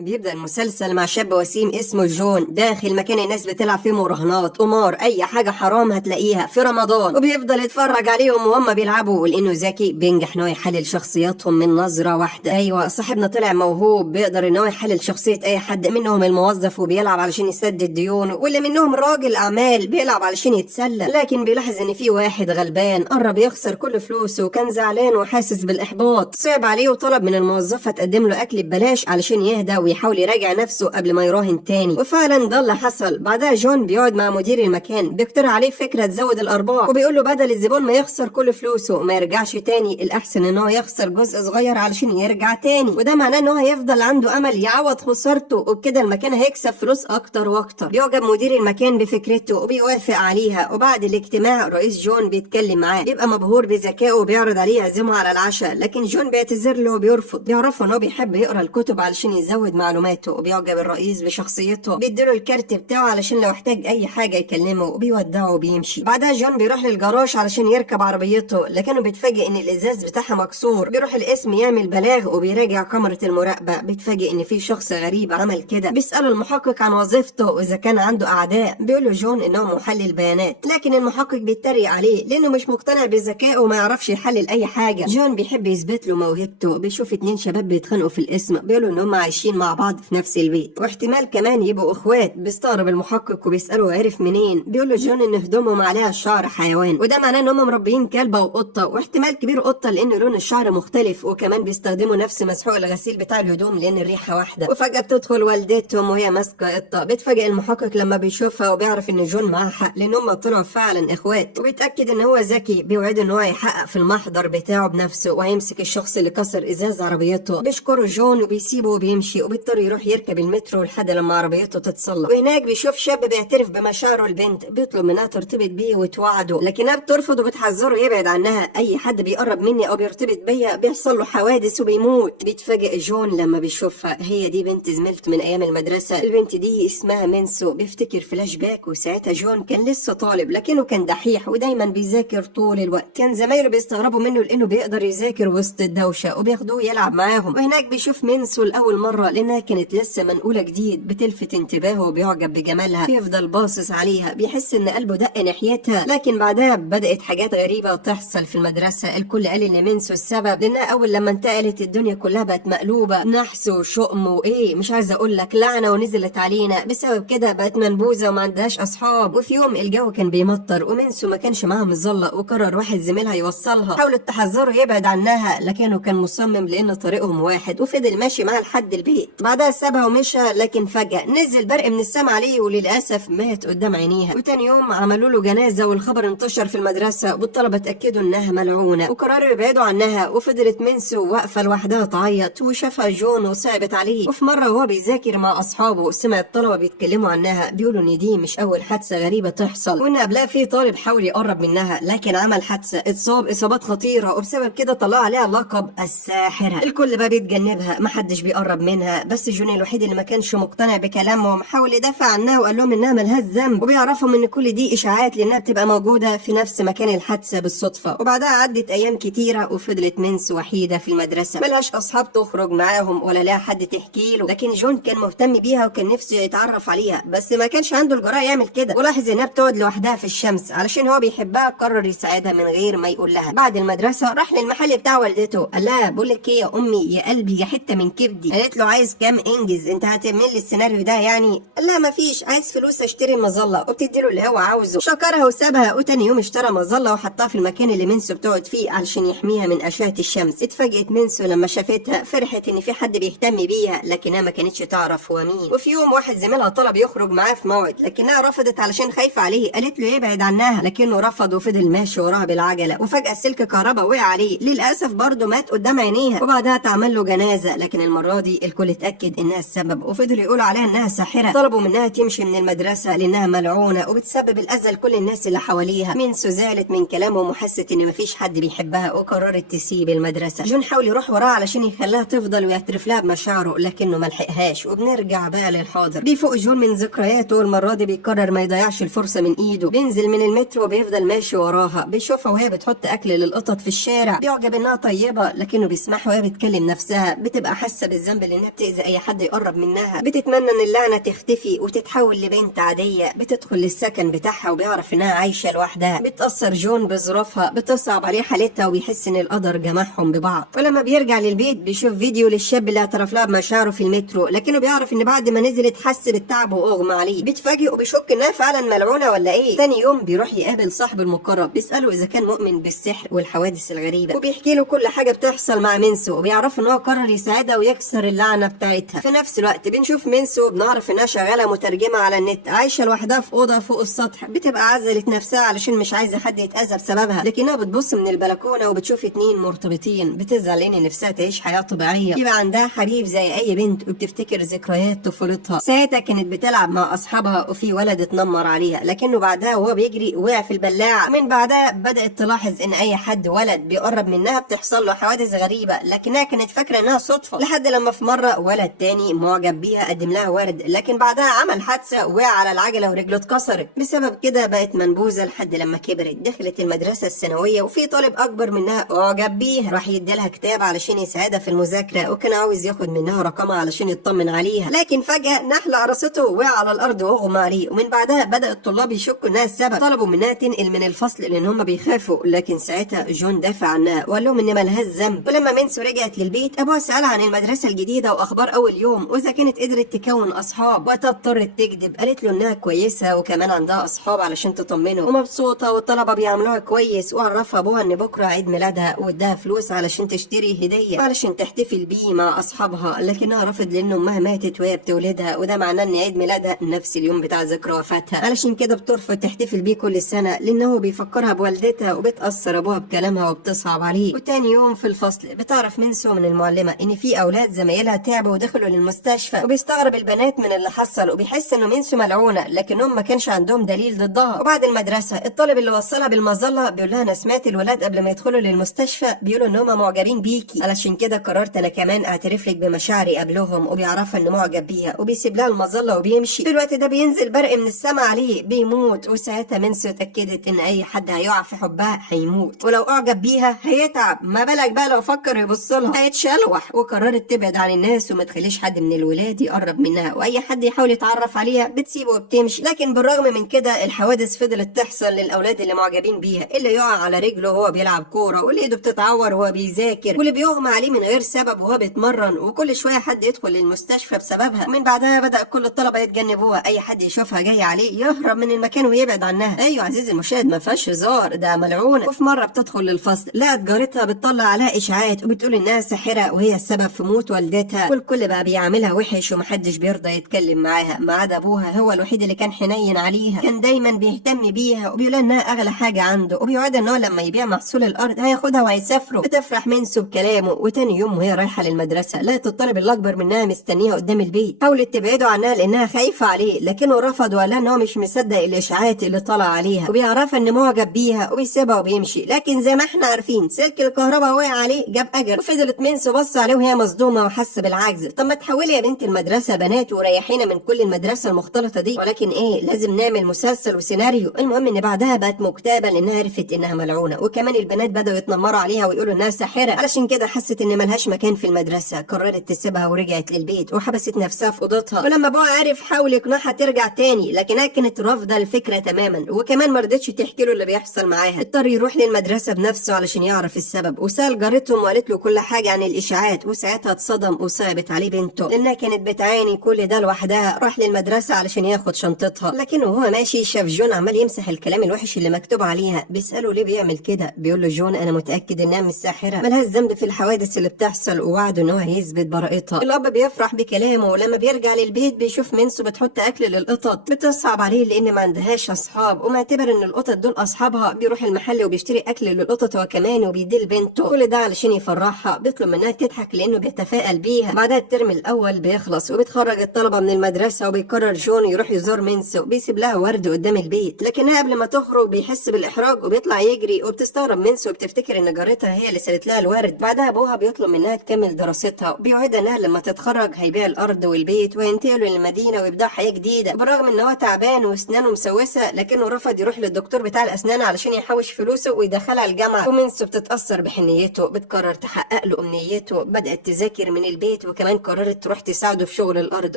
بيبدأ المسلسل مع شاب وسيم اسمه جون داخل مكان الناس بتلعب فيه مراهنات قمار، اي حاجة حرام هتلاقيها في رمضان، وبيفضل يتفرج عليهم وهم بيلعبوا، ولانه ذكي بينجح ان هو يحلل شخصياتهم من نظرة واحدة. ايوه صاحبنا طلع موهوب، بيقدر ان هو يحلل شخصية اي حد، منهم الموظف وبيلعب علشان يسدد ديونه، واللي منهم راجل اعمال بيلعب علشان يتسلى. لكن بيلاحظ ان في واحد غلبان قرب يخسر كل فلوسه وكان زعلان وحاسس بالاحباط، صعب عليه وطلب من الموظفة تقدم له اكل ببلاش علشان يهدى ويحاول يراجع نفسه قبل ما يراهن تاني. وفعلا ده اللي حصل. بعدها جون بيقعد مع مدير المكان بيقترح عليه فكره تزود الارباح، وبيقول له بدل الزبون ما يخسر كل فلوسه وما يرجعش تاني، الاحسن ان هو يخسر جزء صغير علشان يرجع تاني، وده معناه ان هو هيفضل عنده امل يعوض خسارته، وبكده المكان هيكسب فلوس اكتر واكتر. بيعجب مدير المكان بفكرته وبيوافق عليها. وبعد الاجتماع رئيس جون بيتكلم معاه، بيبقى مبهور بذكائه وبيعرض عليه يعزمه على العشاء، لكن جون بيعتذر له وبيرفض. بيعرفه ان هو بيحب يقرا الكتب علشان يزود معلوماته، وبيعجب الرئيس بشخصيته، بيديله الكارت بتاعه علشان لو احتاج اي حاجه يكلمه، وبيودعه وبيمشي. بعدها جون بيروح للجراج علشان يركب عربيته، لكنه بيتفاجئ ان الازاز بتاعها مكسور. بيروح القسم يعمل بلاغ وبيراجع كاميرا المراقبه، بيتفاجئ ان في شخص غريب عمل كده. بيساله المحقق عن وظيفته واذا كان عنده اعداء، بيقول له جون انه محلل بيانات، لكن المحقق بيتريق عليه لانه مش مقتنع بذكائه وما يعرفش يحلل اي حاجه. جون بيحب يثبت له موهبته. بيشوف اتنين شباب بيتخانقوا في القسم، بيقولوا ان هم عايشين مع بعض في نفس البيت واحتمال كمان يبقوا اخوات. بيستغرب المحقق وبيساله عرف منين. بيقول له جون ان هدومهم عليها شعر حيوان، وده معناه ان هم مربيين كلبه وقطه، واحتمال كبير قطه لان لون الشعر مختلف، وكمان بيستخدموا نفس مسحوق الغسيل بتاع الهدوم لان الريحه واحده. وفجاه بتدخل والدتهم وهي ماسكه قطه. بيتفاجئ المحقق لما بيشوفها وبيعرف ان جون معاه حق لان هم طلعوا فعلا اخوات، وبيتاكد ان هو ذكي. بيوعده ان هو يحقق في المحضر بتاعه بنفسه وهيمسك الشخص اللي كسر ازاز عربيته. بيشكره جون وبيسيبه وبيمشي، وبيضطر يروح يركب المترو لحد لما عربيته تتصلح. وهناك بيشوف شاب بيعترف بمشاعره البنت، بيطلب منها ترتبط بيه وتوعده، لكنها بترفض وبتحذره يبعد عنها. اي حد بيقرب مني او بيرتبط بيا بيحصل له حوادث وبيموت. بيتفاجئ جون لما بيشوفها، هي دي بنت زميلته من ايام المدرسه. البنت دي اسمها منسو. بيفتكر فلاش باك وساعتها جون كان لسه طالب لكنه كان دحيح ودايما بيذاكر طول الوقت. كان زمايله بيستغربوا منه لانه بيقدر يذاكر وسط الدوشه، وبياخدوه يلعب معاهم. وهناك بيشوف منسو لاول مره لانها كانت لسه منقوله جديد، بتلفت انتباهه وبيعجب بجمالها. بيفضل باصص عليها، بيحس ان قلبه دق ناحيتها. لكن بعدها بدات حاجات غريبه تحصل في المدرسه. الكل قال ان منسو السبب، لانها اول لما انتقلت الدنيا كلها بقت مقلوبه، نحس وشؤم وايه مش عايزه اقول لك، لعنه ونزلت علينا. بسبب كده بقت منبوذه وما عندهاش اصحاب. وفي يوم الجو كان بيمطر ومنسو ما كانش معاها مظله، وقرر واحد زميلها يوصلها. حاولت تحذره يبعد عنها لكنه كان مصمم لان طريقهم واحد، وفضل ماشي معاها لحد البيت. بعدها سابها ومشى، لكن فجاه نزل برق من السما عليه وللاسف مات قدام عينيها. وتاني يوم عملوا له جنازه والخبر انتشر في المدرسه، والطلبه اتاكدوا انها ملعونه وقرروا يبعدوا عنها. وفضلت منسو واقفه لوحدها تعيط، وشافها جون وصعبت عليه. وفي مره وهو بيذاكر مع اصحابه سمع الطلبه بيتكلموا عنها، بيقولوا ان دي مش اول حادثه غريبه تحصل، وان قبلها في طالب حاول يقرب منها لكن عمل حادثه اتصاب اصابات خطيره، وبسبب كده طلع عليها لقب الساحره. الكل بقى بيتجنبها، محدش بيقرب منها، بس جون الوحيد اللي ما كانش مقتنع بكلامهم. حاول يدافع عنها وقال لهم انها ملهاش ذنب، وبيعرفهم ان كل دي اشاعات لانها بتبقى موجوده في نفس مكان الحادثه بالصدفه. وبعدها عدت ايام كتيره وفضلت منس وحيده في المدرسه، ملهاش اصحاب تخرج معاهم ولا لها حد تحكي له. لكن جون كان مهتم بيها وكان نفسه يتعرف عليها، بس ما كانش عنده الجرأة يعمل كده. ولاحظ انها بتقعد لوحدها في الشمس علشان هو بيحبها، قرر يساعدها من غير ما يقول لها. بعد المدرسه راح للمحل بتاع والدته، قال لها بقول لك ايه يا امي يا قلبي يا حته من كبدي. قالت له عايز كام انجز، انت هتعمل لي السيناريو ده يعني؟ قال لها ما فيش، عايز فلوس اشتري مظله، وبتدي له اللي هو عاوزه. شكرها وسابها، وتاني يوم اشترى مظله وحطها في المكان اللي منسو بتقعد فيه علشان يحميها من اشعه الشمس. اتفاجئت منسو لما شافتها، فرحت ان في حد بيهتم بيها لكنها ما كانتش تعرف هو مين. وفي يوم واحد زميلها طلب يخرج معاه في موعد لكنها رفضت علشان خايفه عليه، قالت له يبعد عنها لكنه رفض وفضل ماشي وراها بالعجله. وفجاه سلك كهرباء وقع عليه، للاسف برضه مات قدام عينيها. وبعدها اتعمل له جنازه، لكن المره دي الكل اتاكد انها السبب وفضلوا يقولوا عليها انها ساحره. طلبوا منها تمشي من المدرسه لانها ملعونه وبتسبب الاذى لكل الناس اللي حواليها. منسو زعلت من كلامهم وحست ان مفيش حد بيحبها وقررت تسيب المدرسه. جون حاول يروح وراها علشان يخليها تفضل ويعترف لها بمشاعره لكنه ملحقهاش. وبنرجع بقى للحاضر. بيفوق جون من ذكرياته، والمره دي بيقرر ما يضيعش الفرصه من ايده. بينزل من المترو وبيفضل ماشي وراها، بيشوفها وهي بتحط اكل للقطط في الشارع، بيعجب انها طيبه لكنه بيسمعها وهي بتكلم نفسها، بتبقى حاسه بالذنب لانها بتأذي بتأذي اي حد يقرب منها. بتتمنى ان اللعنة تختفي وتتحول لبنت عادية. بتدخل للسكن بتاعها وبيعرف انها عايشة لوحدها. بتأثر جون بظروفها، بتصعب عليه حالتها وبيحس ان القدر جمعهم ببعض. ولما بيرجع للبيت بيشوف فيديو للشاب اللي اعترف لها بمشاعره في المترو، لكنه بيعرف ان بعد ما نزلت حس بالتعب واغمى عليه. بيتفاجئ وبيشك انها فعلا ملعونة ولا ايه. تاني يوم بيروح يقابل صاحب المقرب، بيسأله اذا كان مؤمن بالسحر والحوادث الغريبة، وبيحكي له كل حاجة بتحصل مع مينسو، وبيعرف ان هو قرر يساعدها ويكسر اللعنة بتاعتها. في نفس الوقت بنشوف مينسو، بنعرف انها شغالة مترجمة على النت، عايشة لوحدها في أوضة فوق السطح. بتبقى عزلت نفسها علشان مش عايزة حد يتأذى بسببها، لكنها بتبص من البلكونة وبتشوف اتنين مرتبطين. بتزعل ان نفسها تعيش حياة طبيعية، يبقى عندها حبيب زي اي بنت، وبتفتكر ذكريات طفولتها. ساعتها كانت بتلعب مع اصحابها وفي ولد اتنمر عليها، لكنه بعدها وهو بيجري وقع في البلاعة. ومن بعدها بدأت تلاحظ ان اي حد ولد بيقرب منها بتحصل له حوادث غريبة، لكنها كانت فاكرة انها صدفة، لحد لما في مرة ولد تاني معجب بيها قدم لها ورد، لكن بعدها عمل حادثة وقع على العجلة ورجله اتكسرت. بسبب كده بقت منبوذة لحد لما كبرت. دخلت المدرسة الثانوية وفي طالب اكبر منها اعجب بيها، راح يديلها كتاب علشان يساعدها في المذاكرة، وكان عاوز ياخد منها رقمها علشان يطمن عليها، لكن فجأة نحل عرسته وقع على الارض واغمى عليه. ومن بعدها بدأ الطلاب يشكوا انها السبب، طلبوا منها تنقل من الفصل لان هم بيخافوا، لكن ساعتها جون دافع عنها وقال لهم ان مالهاش ذنب. ولما مينسو رجعت للبيت ابوها سألها عن المدرسة الجديدة واخبار اول يوم، واذا كانت قدرت تكون اصحاب. وقتها اضطرت تكذب، قالت له انها كويسة وكمان عندها اصحاب علشان تطمنه ومبسوطة والطلبة بيعاملوها كويس. وعرفها ابوها ان بكرة عيد ميلادها واداها فلوس علشان تشتري هدية علشان تحتفل بيه مع اصحابها، لكنها رفض لان امها ماتت وهي بتولدها، وده معناه ان عيد ميلادها نفس اليوم بتاع ذكرى وفاتها، علشان كده بترفض تحتفل بيه كل سنة لانه بيفكرها بوالدتها. وبتأثر ابوها بكلامها وبتصعب عليه. وتاني يوم في الفصل بتعرف مينسو من المعلمة ان في اولاد زمايلها تعبوا ودخلوا للمستشفى، وبيستغرب البنات من اللي حصل وبيحس انه مينسو ملعونة، لكنهم ما كانش عندهم دليل ضدها. وبعد المدرسة الطالب اللي وصلها بالمظلة بيقول لها انا سمعت الولاد قبل ما يدخلوا للمستشفى بيقولوا ان هم معجبين بيكي، علشان كده قررت انا كمان اعترف لك بمشاعري قبلهم. وبيعرفها انه معجب بيها وبيسيب لها المظلة وبيمشي. في الوقت ده بينزل برق من السماء عليه بيموت. وساعتها مينسو اتأكدت ان اي حد هيقع في حبها هيموت، ولو اعجب بيها هيتعب، ما بالك بقى لو فكر يبص لها هيتشلوح. وقررت تبعد عن الناس وما تخليش حد من الولاد يقرب منها، واي حد يحاول يتعرف عليها بتسيبه وبتمشي. لكن بالرغم من كده الحوادث فضلت تحصل للاولاد اللي معجبين بيها، اللي يقع على رجله وهو بيلعب كوره، واللي ايده بتتعور وهو بيذاكر، واللي بيغمى عليه من غير سبب وهو بيتمرن، وكل شويه حد يدخل للمستشفى بسببها. ومن بعدها بدأ كل الطلبه يتجنبوها، اي حد يشوفها جاي عليه يهرب من المكان ويبعد عنها. ايوه عزيزي المشاهد ما فيهاش هزار، ده ملعونه. وفي مره بتدخل للفصل لقت جارتها بتطلع عليها اشاعات وبتقول انها ساحره وهي السبب في موت والدتها، والكل بقى بيعاملها وحش ومحدش بيرضى يتكلم معاها ما عدا ابوها، هو الوحيد اللي كان حنين عليها، كان دايما بيهتم بيها وبيقول انها اغلى حاجه عنده، وبيوعد ان هو لما يبيع محصول الارض هياخدها وهيسافروا. بتفرح مينسو بكلامه. وتاني يوم وهي رايحه للمدرسه لقت الطالب الاكبر منها مستنيها قدام البيت، حاولت تبعده عنها لانها خايفه عليه، لكنه رفض وقال ان هو مش مصدق الاشاعات اللي طلع عليها، وبيعرفها ان معجب بيها وبيسيبها وبيمشي. لكن زي ما احنا عارفين سلك الكهرباء وقع عليه جاب اجل. وفضلت مينسو بص عليه وهي مصدومه وحاسه بالعجز. طب ما تحولي يا بنت المدرسه بنات وريحينا من كل المدرسه المختلطه دي، ولكن ايه لازم نعمل مسلسل وسيناريو. المهم ان بعدها بقت مكتئبه لانها عرفت انها ملعونه، وكمان البنات بداوا يتنمروا عليها ويقولوا انها ساحره، علشان كده حست ان ملهاش مكان في المدرسه. قررت تسيبها ورجعت للبيت وحبست نفسها في اوضتها. ولما ابوها عرف حاول يقنعها ترجع تاني، لكنها كانت رافضه الفكره تماما، وكمان ما رضتش تحكي له اللي بيحصل معاها. اضطر يروح للمدرسه بنفسه علشان يعرف السبب، وسال جارتهم وقالت له كل حاجه عن الاشاعات. وساعتها اتصدم وصعبت عليه بنته لانها كانت بتعاني كل ده لوحدها. راح للمدرسه علشان ياخد شنطتها، لكن وهو ماشي شاف جون عمال يمسح الكلام الوحش اللي مكتوب عليها. بيساله ليه بيعمل كده، بيقول له جون انا متاكد انها مش ساحره، ملهاش ذنب في الحوادث اللي بتحصل، ووعده ان هو هيثبت براءتها. الاب بيفرح بكلامه. ولما بيرجع للبيت بيشوف مينسو بتحط اكل للقطط. بتصعب عليه لان ما عندهاش اصحاب، ومعتبر ان القطط دول اصحابها. بيروح المحل وبيشتري اكل للقطط هو كمان وبيديه لبنته، كل ده علشان يفرحها. بيطلب منها تضحك لانه بيتفائل بيها. بعدها الترم الاول بيخلص وبتخرج الطلبه من المدرسه، وبيقرر جون يروح يزور مينسو. بيسيب لها ورد قدام البيت، لكنها قبل ما تخرج بيحس بالاحراج وبيطلع يجري. وبتستغرب مينسو وبتفتكر ان جارتها هي اللي سابت لها الورد. بعدها ابوها بيطلب منها تكمل دراستها، وبيوعدها انها لما تتخرج هيبيع الارض والبيت وينتقلوا للمدينه ويبداوا حياه جديده. بالرغم ان هو تعبان واسنانه مسوسه، لكنه رفض يروح للدكتور بتاع الاسنان علشان يحوش فلوسه ويدخلها الجامعه. ومينسو بتتاثر بحنيته، بتقرر تحقق له امنيته. بدات تذاكر من البيت وكمان قررت تروح تساعده في شغل الارض.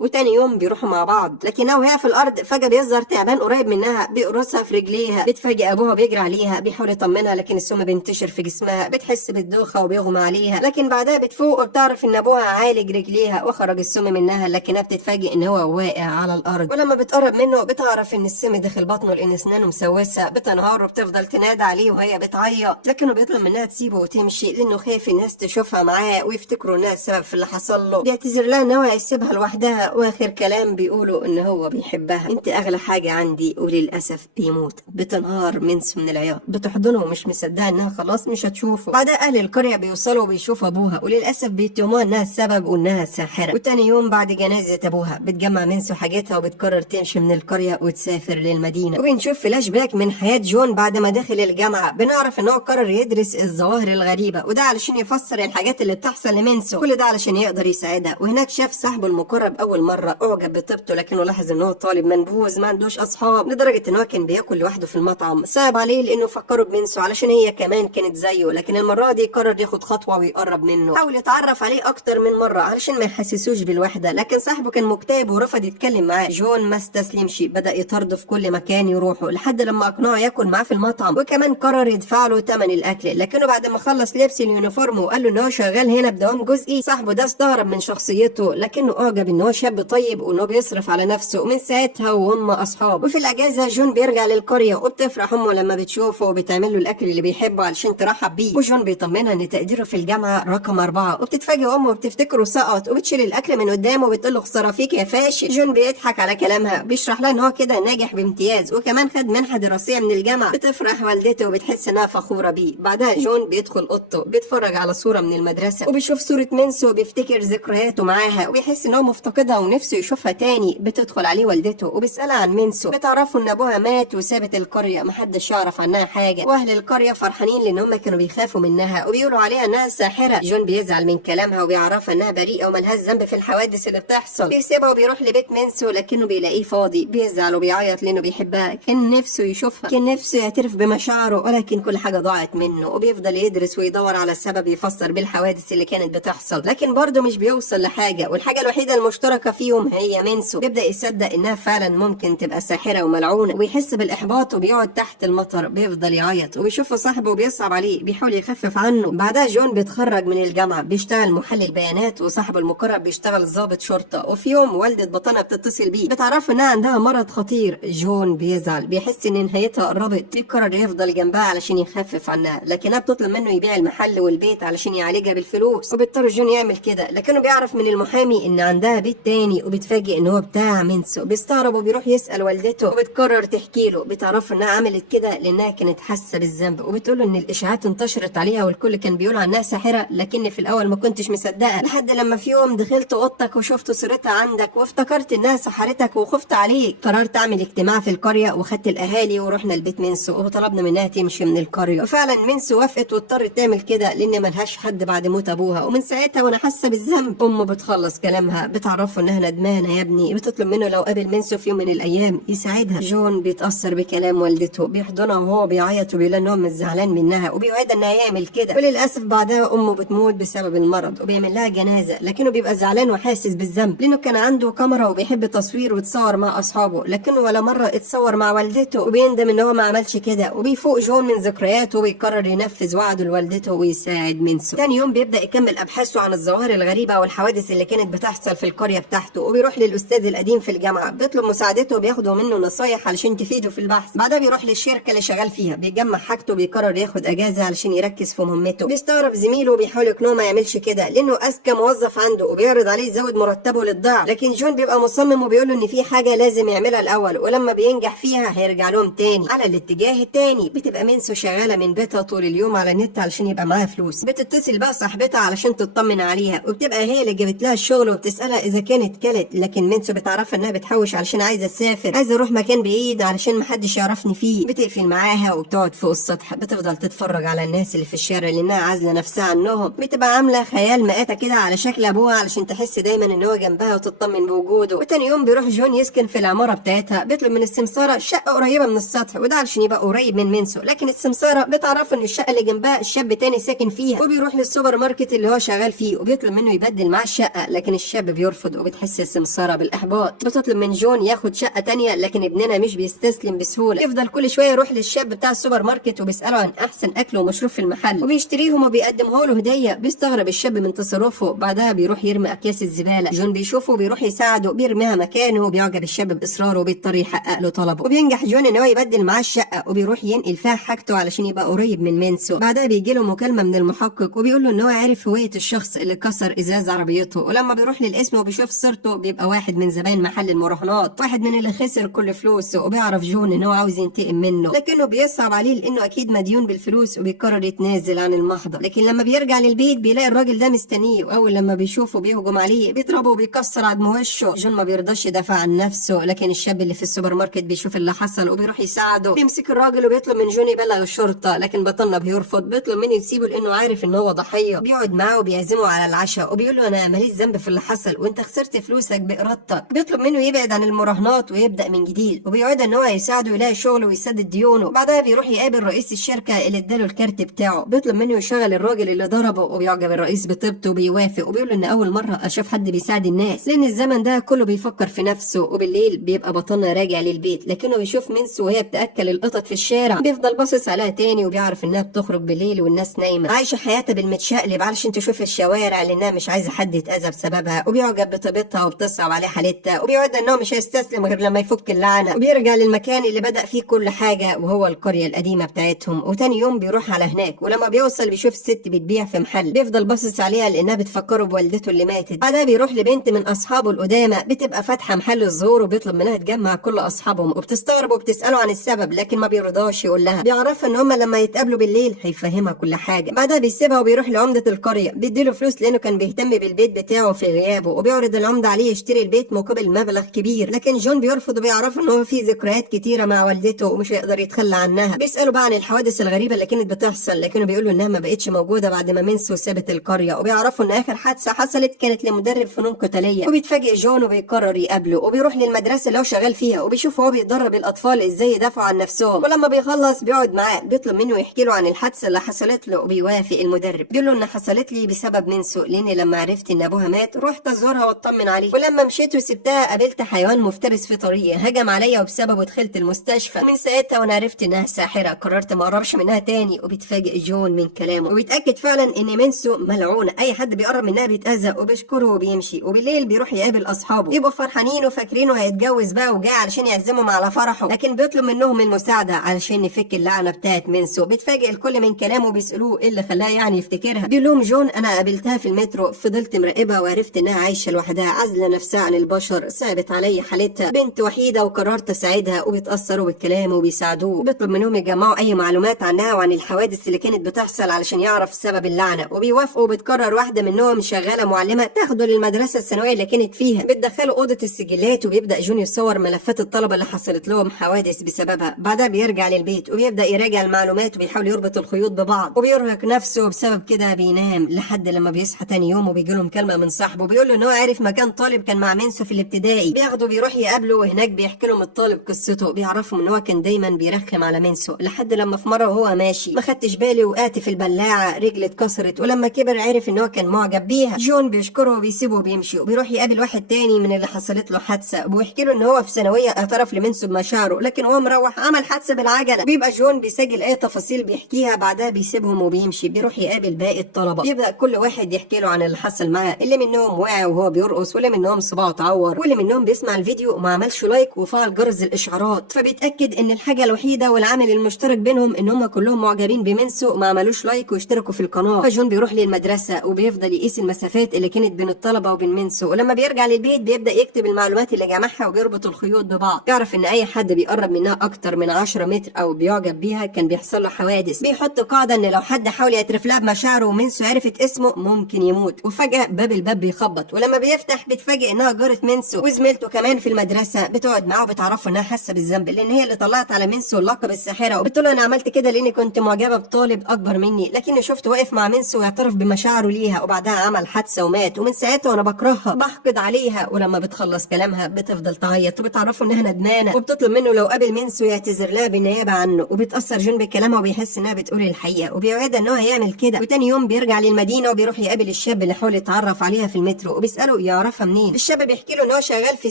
وتاني يوم بيروحوا مع بعض، لكنها وهي في الارض فجاه بيظهر تعبان قريب منها بيقرصها في رجليها. بتفاجئ ابوها بيجري عليها بيحاول يطمنها، لكن السم بينتشر في جسمها، بتحس بالدوخه وبيغمى عليها. لكن بعدها بتفوق وبتعرف ان ابوها عالج رجليها وخرج السم منها، لكنها بتتفاجئ ان هو واقع على الارض. ولما بتقرب منه بتعرف ان السم داخل بطنه لان اسنانه مسوسه. بتنهار وبتفضل تنادى عليه وهي بتعيط، لكنه بيطلب منها تسيبه وتمشي لانه خايف الناس تشوفها معاه ويفتكروا انها السبب في اللي حصل له. بيعتذر لها ان هو هيسيبها لوحدها، واخر كلام بيقوله ان هو بيحبها. انت اغلى حاجه عندي، وللاسف بيموت. بتنهار منسو من العياط، بتحضنه ومش مصدقه انها خلاص مش هتشوفه. بعدها اهل القريه بيوصلوا وبيشوفوا ابوها، وللاسف بيتهموها انها السبب وانها ساحره. وتاني يوم بعد جنازه ابوها بتجمع منسو حاجتها وبتقرر تمشي من القريه وتسافر للمدينه. وبنشوف فلاش باك من حياه جون بعد ما دخل الجامعه. بنعرف ان هو قرر يدرس الظواهر الغريبه، وده علشان يفسر الحاجات اللي بتحصل لمنسو، كل ده علشان يقدر يساعدها. وهناك شاف صاحبه المقرب اول مره، اعجب بطيبته، لكنه لاحظ ان هو طالب منبوذ ما عندوش اصحاب، لدرجه ان هو كان بياكل لوحده في المطعم. صعب عليه لانه فكره بمنسو علشان هي كمان كانت زيه، لكن المره دي قرر ياخد خطوه ويقرب منه. حاول يتعرف عليه اكتر من مره علشان ما يحسسوش بالوحده، لكن صاحبه كان مكتئب ورفض يتكلم معاه. جون ما استسلمش، بدا يطرده في كل مكان يروحه لحد لما اقنعه ياكل معاه في المطعم، وكمان قرر يدفع له ثمن الاكل. لكنه بعد ما خلص لبس اليونيفورم وقال له ان هو شغال هنا بدوام جزئي، صاحبه ده استغرب من شخصيته، لكنه اعجب ان هو شاب طيب وانه بيصرف على نفسه. ومن ساعتها وهم اصحاب. وفي الاجازه جون بيرجع للقريه وبتفرح امه لما بتشوفه وبتعمل له الاكل اللي بيحبه علشان ترحب بيه. وجون بيطمنها ان تقديره في الجامعه رقم 4، وبتتفاجئ امه وبتفتكره سقط وبتشيل الاكل من قدامه وبتقول له خساره فيك يا فاشل. جون بيضحك على كلامها، بيشرح لها ان هو كده ناجح بامتياز وكمان خد منحه دراسيه من الجامعه. بتفرح والدته وبتحس انها فخوره بيه. بعدها جون بيدخل اوضته بيتفرج على صوره من المدرسه وبيشوف صوره منسو وبيفتكر ذكرياته معاها وبيحس ان هو مفتقدها ونفسه يشوفها تاني. بتدخل عليه والدته وبيسالها عن منسو، بتعرفوا ان ابوها مات وسابت القريه، محدش يعرف عنها حاجه. واهل القريه فرحانين لان هم كانوا بيخافوا منها وبيقولوا عليها انها ساحره. جون بيزعل من كلامها وبيعرفها انها بريئه وملهاش ذنب في الحوادث اللي بتحصل. بيسيبها وبيروح لبيت منسو، لكنه بيلاقيه فاضي. بيزعل وبيعيط لانه بيحبها، كان نفسه يشوفها، كان نفسه يعترف بمشاعره، ولكن كل حاجه ضاعت منه. وبيفضل يدرس ويدور على سبب يفسر بالحوادث اللي كانت بتحصل، لكن برضه مش بيوصل لحاجه. والحاجه الوحيده المشتركه فيهم هي منسو. بيبدا يصدق انها فعلا ممكن تبقى ساحره وملعونه، وبيحس بالاحباط وبيقعد تحت المطر بيفضل يعيط. وبيشوف صاحبه وبيصعب عليه، بيحاول يخفف عنه. بعدها جون بيتخرج من الجامعه، بيشتغل محلل بيانات، وصاحبه المقرب بيشتغل ضابط شرطه. وفي يوم والده بطنها بتتصل بيه بتعرف انها عندها مرض خطير. جون بيزعل، بيحس ان نهايتها قربت. بيقرر يفضل جنبها علشان يخفف عنها، لكنها بتطلب منه يبيع المحل والبيت علشان يعالجها بالفلوس. وبيضطر جون يعمل كده، لكنه بيعرف من المحامي ان عندها بيت تاني، وبيتفاجئ ان هو بتاع منسو. بيستغرب وبيروح يسال والدته وبتقرر تحكي له. بتعرف انها عملت كده لانها كانت حاسه بالذنب، وبتقول له ان الاشاعات انتشرت عليها والكل كان بيقول عنها ساحره، لكن في الاول ما كنتش مصدقه، لحد لما في يوم دخلت اوضتك وشفت صورتها عندك وافتكرت انها سحرتك وخفت عليك. قررت اعمل اجتماع في القريه وخدت الاهالي ورحنا لبيت منسو وطلبنا منها تمشي من القريه. وفعلا منسو وافقت واضطرت تعمل كده لان ملهاش حد بعد موت ابوها. ومن ساعتها وانا حاسه بالذنب. امه بتخلص كلامها بتعرفه انها ندمانه يا ابني، بتطلب منه لو قابل منسو في يوم من الايام يساعدها. جون بيتاثر بكلام والدته، بيحضنها وهو بيعيط وبيقول ان هو مش زعلان منها وبيوعدها انها يعمل كده. وللاسف بعدها امه بتموت بسبب المرض وبيعمل لها جنازه، لكنه بيبقى زعلان وحاسس بالذنب لانه كان عنده كاميرا وبيحب التصوير ويتصور مع اصحابه، لكنه ولا مره اتصور مع والدته وبيندم ان هو ما عملش كده. وبيفوق جون من ذكرياته وبيقرر ينفذ وعده لوالدته ويساعد منسو. تاني يوم بيبدا يكمل ابحاثه عن الظواهر الغريبه والحوادث اللي كانت بتحصل في القريه بتاعته، وبيروح للاستاذ القديم في الجامعه بيطلب مساعدته وبياخدوا منه نصايح علشان تفيده في البحث. بعدها بيروح للشركه اللي شغال فيها بيجمع حاجته وبيقرر ياخد اجازه علشان يركز في مهمته. بيستغرب زميله وبيحاول يقنعه ما يعملش كده لانه اذكى موظف عنده، وبيعرض عليه يزود مرتبه للضعف، لكن جون بيبقى مصمم وبيقول له ان في حاجه لازم يعملها الاول، ولما بينجح فيها هيرجع لهم تاني. على الاتجاه التاني بتبقى منسو شغاله من بيتها طول اليوم على النت علشان يبقى معاها فلوس. بتتصل بقى صاحبتها علشان تطمن عليها، وبتبقى هي اللي جابت لها الشغل وبتسالها اذا كانت كلت، لكن منسو بتعرفها انها بتحوش علشان عايزه تسافر، عايزه اروح مكان بعيد علشان محدش يعرفني فيه. بتقفل معاها وبتقعد فوق السطح بتفضل تتفرج على الناس اللي في الشارع لانها عازله نفسها عنهم. بتبقى عامله خيال مآتة كده على شكل ابوها علشان تحس دايما ان هو جنبها وتطمن بوجوده. وتاني يوم بيروح جون يسكن في العماره بتاعتها، بيطلب من السمساره شقه قريبه من السطح، وده علشان يبقى قريب من منسو، لكن السمساره بتعرف ان الشقه اللي جنبها شاب تاني ساكن فيها. وبيروح للسوبر ماركت اللي هو شغال فيه وبيطلب منه يبدل معاه الشقه، لكن الشاب بيرفض وبتحس سمساره بالاحباط. بتطلب من جون ياخد شقه تانية، لكن ابننا مش بيستسلم بسهوله. يفضل كل شويه يروح للشاب بتاع السوبر ماركت وبيساله عن احسن اكل ومشروب في المحل وبيشتريهم وبيقدمه له هديه. بيستغرب الشاب من تصرفه، بعدها بيروح يرمي اكياس الزباله. جون بيشوفه وبيروح يساعده، بيرميها مكانه وبيعجب الشاب باصراره وبيضطر يحقق له طلبه. وبينجح جون ان هو يبدل معاه الشقه وبيروح ينقل فيها حاجته علشان يبقى قريب من منسو. بعدها بيجي له مكالمه من المحقق وبيقول له ان هو عارف هويه الشخص اللي كسر ازاز عربيته، ولما بيروح للاسم وبيشوف صورته بيبقى واحد من زباين محل المراهنات، واحد من اللي خسر كل فلوسه. وبيعرف جون ان هو عاوز ينتقم منه، لكنه بيصعب عليه لانه اكيد مديون بالفلوس وبيقرر يتنازل عن المحضر. لكن لما بيرجع للبيت بيلاقي الراجل ده مستنيه، واول لما بيشوفه بيهجم عليه، بيضربه وبيكسر عظم وشه. جون ما بيرضاش يدافع عن نفسه، لكن الشاب اللي في السوبر ماركت بيشوف اللي حصل وبيروح يساعده. بيمسك الراجل وبيطلب من جون يبلغ الشرطه، لكن بطلنا بيرفض. بيطلب منه يسيبه لانه عارف ان هو ضحيه. بيقعد معاه وبيعزمه على العشاء وبيقول له انا ماليش ذنب في اللي حصل وانت خسرت فلوسك بارادتك. بيطلب منه يبعد عن المراهنات ويبدا من جديد، وبيوعد ان هو يساعده يلاقي شغل ويسدد ديونه. بعدها بيروح يقابل رئيس الشركه اللي اداله الكارت بتاعه. بيطلب منه يشغل الراجل اللي ضربه، وبيعجب الرئيس بطيبته وبيوافق، وبيقول له ان اول مره اشوف حد بيساعد الناس، لان الزمن ده كله بيفكر في نفسه. وبالليل بيبقى بطلنا راجع للبيت، لكنه بيشوف منسو وهي بتاكل القطط في الشارع. بيفضل باصص عليها تاني وبيعرف انها بتخرج بالليل والناس نايمه، عايشه حياتها بالمتشقلب علشان تشوف الشوارع لانها مش عايزه حد يتاذى بسببها. وبيعجب بطيبتها وبتصعب عليه حالتها، وبيوعد انه مش هيستسلم غير لما يفك اللعنه. وبيرجع للمكان اللي بدا فيه كل حاجه وهو القريه القديمه بتاعتهم. وتاني يوم بيروح على هناك، ولما بيوصل بيشوف الست بتبيع في محل. بيفضل باصص عليها لانها بتفكره بوالدته اللي ماتت. بعدها بيروح لبنت من اصحابه القدامى بتبقى فاتحه محل الزهور، وبيطلب منها تجمع كل اصحابهم، وبتستغرب وبتساله عن السبب، لكن ما بيرضاش يقول لها. بيعرفها ان هم لما يتقابلوا بالليل هيفهمها كل حاجه. بعدها بيسيبها وبيروح لعمده القريه، بيديله فلوس لانه كان بيهتم بالبيت بتاعه في غيابه، وبيعرض العمده عليه يشتري البيت مقابل مبلغ كبير. لكن جون بيرفض وبيعرف ان هو في ذكريات كتيره مع والدته ومش هيقدر يتخلى عنها. بيساله بقى عن الحوادث الغريبه اللي كانت بتحصل، لكنه بيقول له انها ما بقتش موجوده بعد ما منسو سابت القريه. وبيعرفوا ان اخر حادثه حصلت كانت لمدرب فنون قتاليه. وبيتفاجئ جون وبيقرر يقابله، وبيروح للمدرسه اللي هو شغال فيها، وبيشوف هو بيدرب الاطفال ازاي يدافعوا عن نفسهم. ولما بيخلص بيقعد معاه، بيطلب منه يحكي له عن الحادثه اللي حصلت له، وبيوافق المدرب. بيقول له ان حصلت لي بسبب منسو، لاني لما عرفت ان ابوها مات رحت ازورها واطمن عليه، ولما مشيت وسبتها قابلت حيوان مفترس في طريقي هجم عليا وبسببه دخلت المستشفى. ومن ساعتها وانا عرفت انها ساحره قررت ما اقربش منها تاني. وبيتفاجئ جون من كلامه وبيتاكد فعلا ان منسو ملعونه، اي حد بيقرب منها بيتاذى، وبيشكره وبيمشي. وبالليل بيروح يقابل اصحابه، يبقوا فرحانين وفاكرينه هيتجوز بقى وجاي علشان يعزمهم على فرحه، لكن بيطلب منهم المساعده علشان نفك اللعنه بتاعت منسو. بيتفاجئ الكل من كلامه وبيسالوه ايه اللي خلاه يعني يفتكرها. بيقول لهم جون انا قابلتها في المترو، فضلت مراقبها وعرفت انها عايشه لوحدها عازله نفسها عن البشر، صعبت عليا حالتها، بنت وحيده وقررت اساعدها. وبيتاثروا بالكلام وبيساعدوه، وبيطلب منهم يجمعوا اي معلومات عنها وعن الحوادث اللي كانت بتحصل علشان يعرف سبب اللعنه. وبيوافقوا، وبتقرر واحده منهم شغاله معلمه تاخده للمدرسه الثانويه اللي كانت فيها. بتدخله اوضه السجلات، وبيبدا جون يصور ملفات الطلبه اللي حصلت لهم حوادث بسببها. بعدها بيرجع للبيت وبيبدا يراجع المعلومات وبيحاول يربط الخيوط ببعض، وبيرهق نفسه بسبب كده بينام لحد لما بيصحى تاني يوم وبيجي له مكالمه من صاحبه بيقول له ان هو عارف مكان طالب كان مع منسو في الابتدائي. بياخده بيروح يقابله، وهناك بيحكي لهم الطالب قصته. بيعرفهم ان هو كان دايما بيرخم على منسو، لحد لما في مره وهو ماشي ما خدتش بالي وقعت في البلاعه رجلي اتكسرت، ولما كبر عرف ان هو كان معجب بيها. جون بيشكره وبيسيبه وبيمشي، وبيروح يقابل واحد تاني من اللي حصلت له حادثه، وبيحكي له ان هو في ثانويه اعترف لمنسو بمشاعره، لكن هو مروح عمل حادثه بالعجله. بيبقى جون بيسجل اي تفاصيل بيحكيها، بعدها بيسيبهم وبيمشي. بيروح يقابل باقي الطلبه، بيبدا كل واحد يحكي له عن اللي حصل معاه، اللي منهم وقع وهو بيرقص، واللي منهم صباعه اتعور، واللي منهم بيسمع الفيديو وما عملش لايك وفعل جرس الاشعارات. فبيتاكد ان الحاجه الوحيده والعامل المشترك بينهم ان هم كلهم معجبين بمنسو وما عملوش لايك واشتركوا في القناه. فجون بيروح للمدرسه وبيفضل يقيس المسافات اللي كانت بين الطلبه وبين منسو، ولما بيرجع للبيت بيبدا يكتب المعلومات اللي جمعها وبيربط الخيوط ببعض. يعرف ان اي حد بيقرب منها اكتر من 10 متر او بيعجب بيها كان بيحصل له حوادث. بيحط قاعده ان لو حد حاول يعترف لها بمشاعره ومنسو عرفت اسمه ممكن يموت. وفجاه باب الباب بيخبط، ولما بيفتح بيتفاجئ انها جاره منسو وزميلته كمان في المدرسه. بتقعد معاه وبتعرفه انها حاسه بالذنب لان هي اللي طلعت على منسو لقب الساحره، وبتقول له انا عملت كده لاني كنت معجبه بطالب اكبر مني، لكني شفت واقف مع منسو ويعترف بمشاعره ليها، وبعدها عمل حادثه ومات، ومن ساعتها وانا بكرهها بحقد عليها. ولما بتخلص كلامها بتفضل تعيط، وبتعرفه انها ندمانه، وبتطلب منه لو قابل منسو يعتذر لها بالنيابه عنه. وبتاثر جون بكلامها وبيحس انها بتقول الحقيقه، وبيوعدها ان هو هيعمل كده. وتاني يوم بيرجع للمدينه وبيروح يقابل الشاب اللي حاول يتعرف عليها في المترو وبيساله يعرفها منين. الشاب بيحكي له ان هو شغال في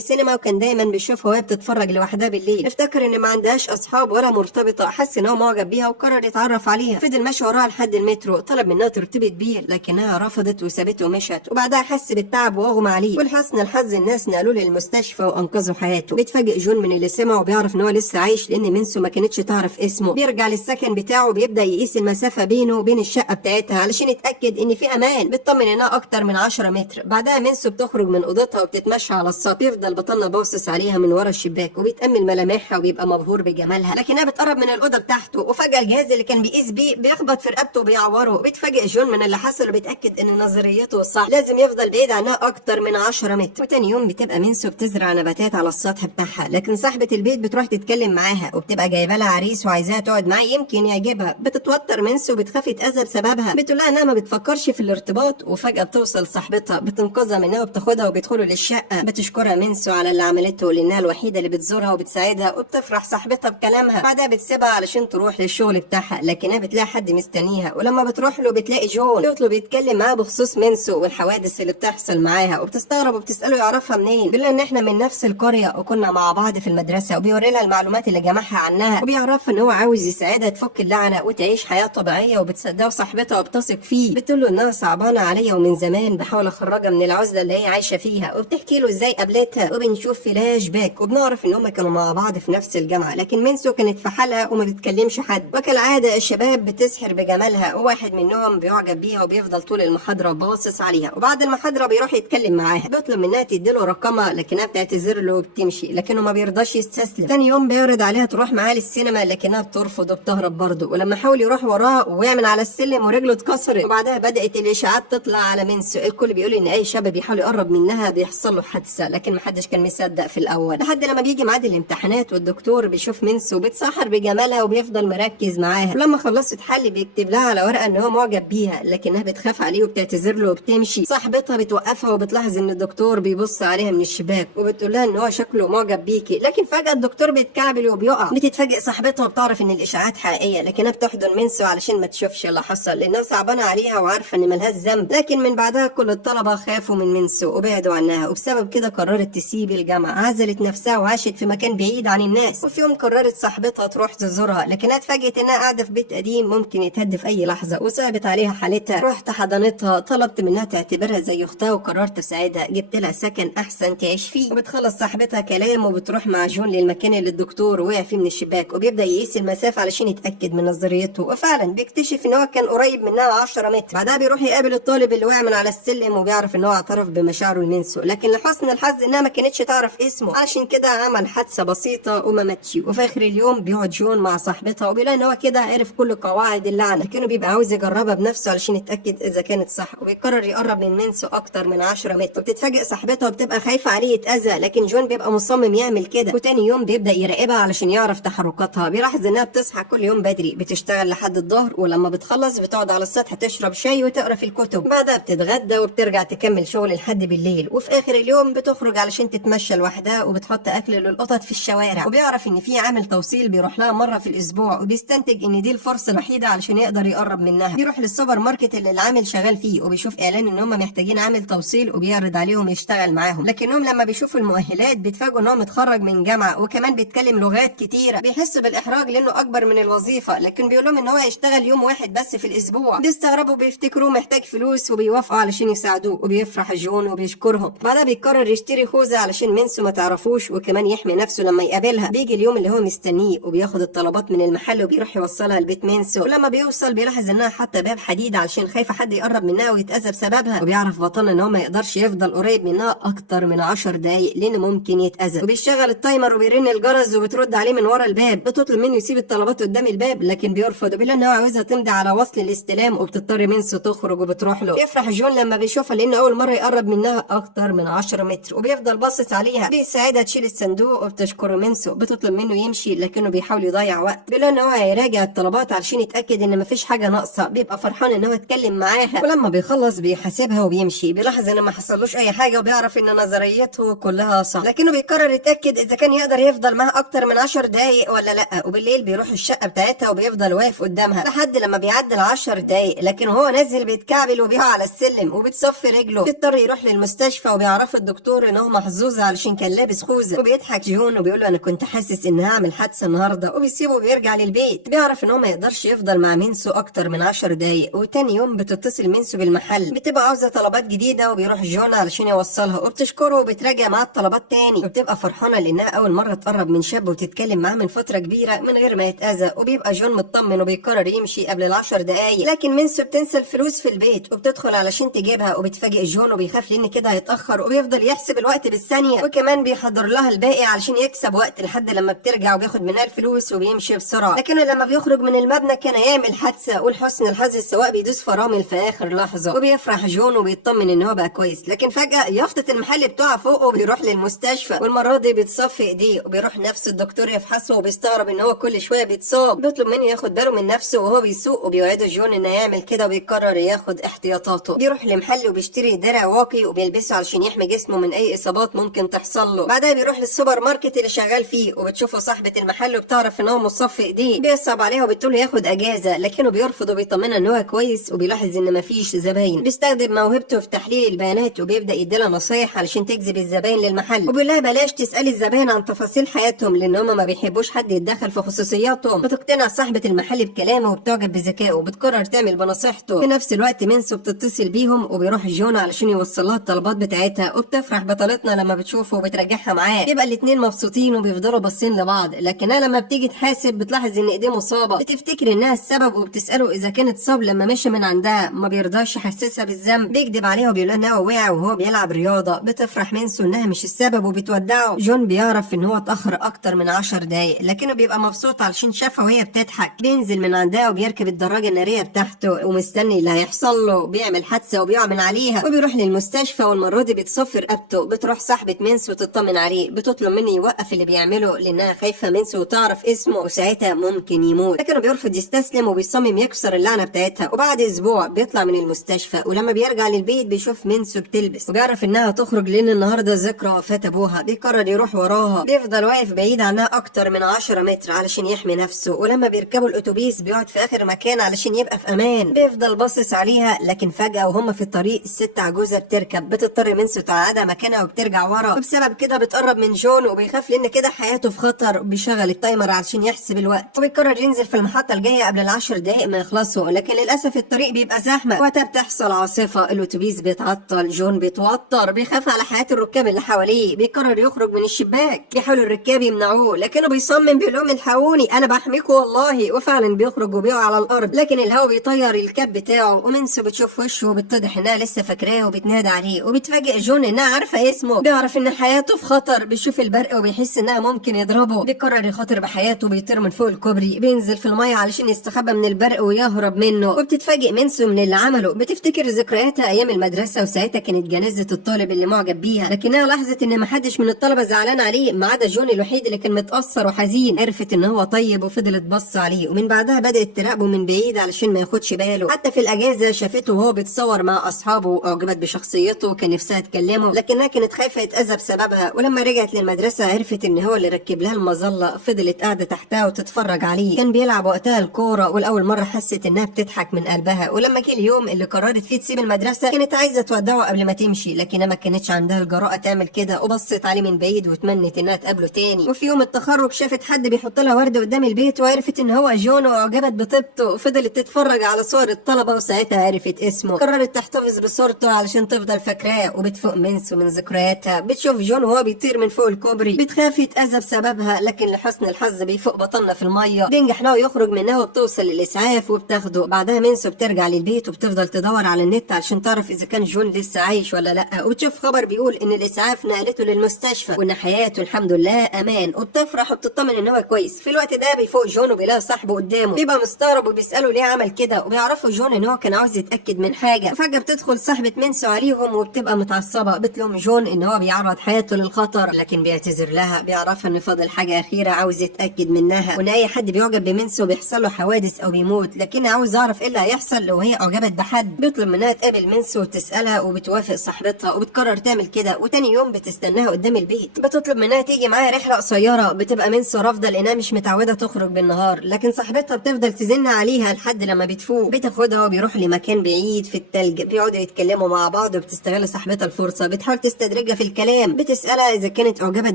سينما وكان دايما بيشوفها وهي بتتفرج لوحدها بالليل. افتكر ان ما عندهاش اصحاب ولا مرتبطه، حس ان هو معجب بيها وقرر يتعرف عليها. فضل ماشي وراها لحد المترو، طلب منها ترتبط بيه لكنها رفضت وسابته ومشت. وبعدها حس بالتعب واغمى عليه، ولحسن الحظ الناس نقلوه للمستشفى وانقذوا حياته. بيتفاجئ جون من اللي سمعه وبيعرف ان هو لسه عايش لان منسو ما كانتش تعرف اسمه. بيرجع للسكن بتاعه وبيبدا يقيس المسافه بينه وبين الشقه بتاعتها علشان يتاكد ان في امان. بيطمن انها اكتر من 10 متر. بعدها منسو بتخرج من اوضتها وبتتمشى على السطح. يفضل بطلنا باصص عليها من ورا الشباك وبيتامل ملامحها وبيبقى مبهور بجمالها، لكنها بتقرب من الاوضه بتاعته وفجاه الجهاز اللي كان بيقيس بيه بيخبط في رقبته وبيعوره. بيتفاجئ جون من اللي حصل وبيتاكد ان نظريته صح، لازم يفضل بعيد عنها اكتر من 10 متر. وتاني يوم بتبقى منسو بتزرع نباتات على السطح بتاعها، لكن صاحبه البيت بتروح تتكلم معاها وبتبقى جايبه لها عريس وعايزاها تقعد معاه يمكن يعجبها. بتتوتر منسو وبتخاف يتاذى بسببها. بتقول لها انها ما بتفكرش في الارتباط. وفجاه بتوصل صاحبتها بتنقذها منها وبتاخدها وبيدخلوا للشقه. بتشكرها منسو على اللي عملته لانها الوحيده اللي بتزورها وبتساعدها، وبتفرح صاحبتها بكلامها. بعدها بتسيبها علشان تروح للشغل بتاعها، لكنها بتلاقي حد مستنيها. ولما بتروح له بتلاقي جون بيطلب يتكلم معاها بخصوص منسو والحوادث اللي بتحصل معاها. وبتستغرب وبتساله يعرفها منين. بيقول ان احنا من نفس القريه وكنا مع بعض في المدرسه، وبيوري لها المعلومات اللي جمعها عنها. وبيعرفها ان هو عاوز يساعدها تفك اللعنه وتعيش حياه طبيعيه. وبتصدقه صاحبتها وبتثق فيه. بتقول له انها صعبانه عليا ومن زمان بحاول اخرجها من العزله اللي هي عايشه فيها. وبتحكي له ازاي قابلتها. وبنشوف فلاش باك وبنعرف ان هم كانوا مع بعض في نفس الجامعه، لكن منسو كانت في حالها وما بتكلمش حد. وكالعاده الشباب بتسحر بجمالها، وواحد منهم بيعجب بيها وبيفضل طول المحاضره باصص عليها. وبعد المحاضره بيروح يتكلم معاها، بيطلب منها تديله رقمها لكنها بتعتذر له وبتمشي، لكنه ما بيرضاش يستسلم. ثاني يوم بيعرض عليها تروح معاه للسينما لكنها بترفض وبتهرب برضه. ولما حاول يروح وراه وقع من على السلم ورجله اتكسرت. وبعدها بدات الاشاعات تطلع على منسو. الكل بيقول ان اي شاب بيحاول يقرب منها بيحصل له حادثه، لكن محدش كان مصدق في الاول لحد لما بيجي ميعاد الامتحانات والدكتور بيشوف منسو بتسحر بجمالها وبيفضل مركز معاها. ولما خلصت حل بيكتب لها على ورقه ان هو معجب بيها، لكنها بتخاف عليه وبتعتذر له وبتمشي. صاحبتها بتوقفها وبتلاحظ ان الدكتور بيبص عليها من الشباك وبتقول لها ان هو شكله معجب بيكي، لكن فجاه الدكتور بيتكعبل وبيقع. بتتفاجئ صاحبتها وبتعرف ان الاشاعات حقيقيه، لكنها بتحضن منسو علشان ما تشوفش اللي حصل لانها صعبانه عليها وعارفه ان ملهاش ذنب. لكن من بعدها كل الطلبه خافوا من منسو وبعدوا عنها، وبسبب كده قررت تسيب الجامعه. عزلت نفسها وعاشت في مكان بعيد عن الناس. وفي يوم قررت صاحبتها تروح تزورها، لكنها اتفاجئت انها قاعده في بيت قديم ممكن يتهد في اي لحظه، وصعبت عليها حالتها. رحت حضنتها، طلبت منها تعتبرها زي اختها وقررت اساعدها. جبت لها سكن احسن تعيش فيه. وبتخلص صاحبتها كلام وبتروح مع جون للمكان اللي الدكتور وقع فيه من الشباك، وبيبدا يقيس المسافه علشان يتاكد من نظريته. وفعلا بيكتشف ان هو كان قريب منها 10 متر. بعدها بيروح يقابل الطالب اللي وقع من على السلم وبيعرف ان هو اعترف بمشاعره لمنسو، لكن لحسن الحظ انها ما كانتش تعرف اسمه، علشان كده عمل حادثه بسيطه وما ماتش. وفي اخر اليوم بيقعد جون مع صاحبتها وبيلاقي ان هو كده عرف كل قواعد اللعنه، لكنه بيبقى عاوز يجربها بنفسه علشان يتاكد اذا كانت صح. وبيقرر يقرب من منسو اكتر من 10 متر. وبتتفاجئ صاحبتها وبتبقى خايفه عليه يتاذى، لكن جون بيبقى مصمم يعمل كده. وتاني يوم بيبدا يراقبها علشان يعرف تحركاتها. بيلاحظ انها بتصحى كل يوم بدري، بتشتغل لحد الظهر، ولما بتخلص بتقعد على السطح تشرب شاي وتقرا في الكتب. بعدها بتتغدى وبترجع تكمل شغل لحد بالليل. وفي اخر اليوم بتخرج علشان تتمشى لوحدها وبتحط اكل للقطط في الشوارع. وبيعرف ان في عامل توصيل بيروح لها مره في الاسبوع، وبيستنتج ان دي الفرصه الوحيده علشان يقدر يقرب منها. بيروح للسوبر ماركت اللي العامل شغال فيه وبيشوف اعلان ان هم محتاجين عامل توصيل وبيعرض عليهم يشتغل معاهم، لكنهم لما بيشوفوا المؤهلات بيتفاجئوا ان هو متخرج من جامعه وكمان بيتكلم لغات كتيره. بيحسوا بالاحراج لانه اكبر من الوظيفه، لكن بيقول لهم ان هو هيشتغل يوم واحد بس في الاسبوع. بيستغربوا بيفتكروه محتاج فلوس وبيوافقوا علشان يساعدوه. وبيفرح جون وبيشكرهم. بعدها بيقرر يشتري خوذه علشان منسو ما تعرفوش وكمان يحمي نفسه لما يقابلها. بيجي اليوم اللي هو مستنيه وبياخد الطلبات من المحل وبيروح يوصلها لبيت منسو. ولما بيوصل بيلاحظ انها حاطه باب حديد علشان خايفه حد يقرب منها ويتاذى بسببها. وبيعرف بطلنا ان هو ما يقدرش يفضل قريب منها اكتر من 10 دقايق لان ممكن يتاذى. وبيشغل التايمر وبيرن الجرس وبترد عليه من ورا الباب. بتطلب منه يسيب الطلبات قدام الباب لكن بيرفض، وبيقول ان هو عاوزها تمضي على وصل الاستلام. وبتضطر منسو تخرج وبتروح له. يفرح جون لما بيشوفها لان اول مره يقرب منها اكتر من 10 متر. وبيفضل باصص عليها. بيساعدها تشيل الصندوق وبتشكر منسو. بتطلب منه يمشي لكنه بيحاول يضيع وقت. بيقول ان هو هيراجع الطلبات علشان يتاكد ان مفيش حاجه ناقصه. بيبقى فرحان ان هو اتكلم معاها، ولما بيخلص بيحاسبها وبيمشي. بيلاحظ ان ما حصلوش اي حاجه وبيعرف ان نظريته كلها صح، لكنه بيقرر يتاكد اذا كان يقدر يفضل معاها اكتر من 10 دقايق ولا لا. وبالليل بيروح الشقه بتاعتها وبيفضل واقف قدامها لحد لما بيعدي 10 دقايق، لكن هو نازل بيتكعبل وبيقع على السلم وبتصفي رجله، بيضطر يروح للمستشفى وبيعرف الدكتور ان هو محظوظ علشان كان لابس خوذه. وبيضحك جون وبيقول له انا كنت حاسس ان هعمل حادثه النهارده، وبيسيبه وبيرجع للبيت. بيعرف ان هو ما يقدرش يفضل مع منسو اكتر من 10 دقايق. وتاني يوم بتتصل منسو بالمحل، بتبقى عاوزه طلبات جديده وبيروح جون علشان يوصلها، وبتشكره وبتراجع معاه الطلبات تاني. وبتبقى فرحانه لانها اول مره تقرب من شاب وتتكلم معاه من فتره كبيره من غير ما يتاذى. وبيبقى جون مطمن وبيقرر يمشي قبل ال10 دقايق، لكن منسو بتنسى الفلوس في البيت وبتدخل علشان تجيبها. وبتفاجئ جون وبيخاف لان كده هيتاخر، وبيفضل يحسب الوقت بالثانيه، وكمان بيحضر لها الباقي علشان يكسب وقت لحد لما بترجع وبياخد منها الفلوس وبيمشي بسرعه. لكنه لما بيخرج من المبنى كان هيعمل حادثه، ولحسن الحظ السواق بيدوس فرامل في اخر لحظه. وبيفرح جون وبيطمن ان هو بقى كويس، لكن فجاه يافطه المحل بتقع فوقه وبيروح للمستشفى. والمره دي بيتصفي ايديه وبيروح نفس الدكتور يفحصه، وبيستغرب ان هو كل شويه بيتصاب. بيطلب منه ياخد باله من نفسه وهو بيسوق، وبيوعده جون انه يعمل كده وبيقرر ياخد احتياطاته. بيروح لمحل وبيشتري درع واقي وبيلبسه علشان يحمي جسمه من اي اصابات ممكن تحصل له. بعدها بيروح للسوبر ماركت اللي شغال فيه، وبتشوفه صاحبه المحل وبتعرف ان هو مصفي ايديه. بيصعب عليها وبتقول له ياخد اجازه، لكنه بيرفض وبيطمنها ان هو كويس، وبيلاحظ ان مفيش زباين. بيستخدم موهبته في تحليل البيانات وبيبدا يديلها نصايح علشان تجذب الزباين للمحل. وبيقول لها بلاش تسالي الزباين عن تفاصيل حياتهم لان هم ما بيحبوش حد يتدخل في خصوصياتهم. بتقتنع صاحبه المحل بكلامه وبتعجب بذكائه وبتقرر تعمل بنصيحته. في نفس الوقت منسو بتتصل بيهم وبيروح جون علشان يوصل لها الطلبات بتاعتها، وبتفرح بطلتنا لما بتشوفه وبترجعها معاه. بيبقى الاتنين مبسوطين وبيفضلوا باصين لبعض، لكنها لما بتيجي تحاسب بتلاحظ ان ايديه مصابه. بتفتكر انها السبب وبتساله اذا كانت صاب لما مشي من عندها. ما بيرضاش يحسسها بالذنب، بيكذب عليها وبيقول لها ان هو وقع وهو بيلعب رياضه. بتفرح منسو انها مش السبب وبتودعه. جون بيعرف ان هو اتاخر اكتر من 10 دقايق، لكنه بيبقى مبسوط علشان شافها وهي بتضحك. بينزل من عندها وبيركب الدراجه الناريه بتاعته ومستني اللي هيحصل له. بيعمل حادثه وبيقع من عليها وبيروح للمستشفى، والمره دي بتصفي رقبته. بتروح صاحبه منسو تطمن عليه، بتطلب منه يوقف اللي بيعمله لانها خايفه منسو تعرف اسمه وساعتها ممكن يموت، لكنه بيرفض يستسلم وبيصمم يكسر اللعنه بتاعتها. وبعد اسبوع بيطلع من المستشفى، ولما بيرجع للبيت بيشوف منسو بتلبس وبيعرف انها تخرج لان النهارده ذكرى وفاه ابوها. بيقرر يروح وراها. بيفضل واقف بعيد عنها اكتر من 10 متر علشان يحمي نفسه. ولما بيركبوا الاتوبيس بيقعد في اخر مكان علشان يبقى في امان. بيفضل باصص عليها، لكن فجاه وهم في الطريق الست عجوزه بتركب. بتضطر منسو تقعدها مكانها وبترجع ورا، وبسبب كده بتقرب من جون وبيخاف لان كده حياته في خطر. بيشغل التايمر علشان يحسب الوقت، وبيقرر ينزل في المحطه الجايه قبل ال10 دقايق ما يخلصوا. لكن للاسف الطريق بيبقى زحمه. وقتها بتحصل عاصفه، الاتوبيس بيتعطل. جون بيتوتر، بيخاف على حياه الركاب اللي حواليه. بيقرر يخرج من الشباك. بيحاولوا الركاب يمنعوه، لكنه بيصمم بيقول لهم الحقوني انا بحميكوا والله. وفعلا بيخرج وبيقع على الارض، لكن الهواء بيطير الكاب بتاعه. ومنسو بتشوف وشه وبتتضح انها لسه فاكراه وبتنادى عليه. وبتفاجئ جون انها عارفه اسمه. بيعرف ان حياته في خطر. بيشوف البرق وبيحس انها ممكن يضربه. بيقرر يخاطر بحياته. بيطير من فوق الكوبري، بينزل في الميه علشان يستخبى من البرق ويهرب منه. وبتتفاجئ منسو من اللي عمله. بتفتكر ذكرياتها ايام المدرسه، وساعتها كانت جنازه الطالب اللي معجب بيها، لكنها لاحظت ان محدش من الطلبه زعلان عليه ما عدا جون الوحيد اللي كان متاثر وحزين. عرفت ان هو طيب وفضلت بص عليه، ومن بعدها بدات تراقبه من بعيد علشان ما ياخدش باله. حتى في الاجازه شافته وهو بيتصور مع اصحابه واعجبت بشخصيته وكان نفسها تكلمه، لكنها كانت خايفه يتاذى بسببها. ولما رجعت للمدرسه عرفت ان هو اللي ركب لها المظله. فضلت قاعده تحتها وتتفرج عليه. كان بيلعب وقتها الكوره، والاول مره حست انها بتضحك من قلبها. ولما جه اليوم اللي قررت فيه تسيب المدرسه كانت عايزه تودعه قبل ما تمشي، لكنها ما كانتش عندها الجرأه تعمل كده، وبصت عليه من بعيد وتمنت انها تقابله تاني. وفي يوم التخرج شافت حد بيحط لها ورد قدام البيت، وعرفت ان هو جون واعجبت بطيبته. وفضلت تتفرج على صور الطلبه، وساعتها عرفت اسمه. قررت تحتفظ بصورته علشان تفضل فاكراه. وبتفوق منسو من ذكرياتها. بتشوف جون وهو بيطير من فوق الكوبري. بتخاف يتأذى بسببها، لكن لحسن الحظ بيفوق بطلنا في الميه. بينجح انه يخرج منها وبتوصل للاسعاف وبتاخده. بعدها منسو بترجع للبيت وبتفضل تدور على النت علشان تعرف اذا كان جون لسه عايش ولا لا. وبتشوف خبر بيقول ان الاسعاف نقلته للمستشفى وان حياته الحمد لله امان. وبتفرح وبتطمن ان هو كويس. في الوقت ده بيفوق جون وبيلاقي صاحبه قدامه. بيبقى مستغرب وبيساله ليه عمل كده، وبيعرفوا جون ان هو كان عاوز يتاكد من حاجه. وفجاه بتدخل صاحبه منسو عليهم وبتبقى متعصبه. بتلوم جون ان هو بيعرض حياته للخطر، لكن بيعتذر لها. بيعرفها ان فاضل حاجه اخيره عاوز يتاكد منها، وان اي حد بيعجب بمنسو بيحصل له حوادث او بيموت، لكن عاوز اعرف ايه اللي هيحصل لو هي اعجبت بحد. بيطلب منها تقابل منسو وتسالها، وبتوافق صاحبتها وبتقرر تعمل كده. وتاني يوم بتستناها قدام البيت. بتطلب منها تيجي معاها رحله قصيره. بتبقى منسو رافضه لانها مش متعوده تخرج بالنهار، لكن صاحبتها بتفضل تزن عليها لحد لما بتفوق. بتاخدها وبيروح لمكان بعيد في في التلج. بيقعدوا يتكلموا مع بعض وبتستغل صاحبتها الفرصه، بتحاول تستدرجها في الكلام، بتسالها اذا كانت اعجبت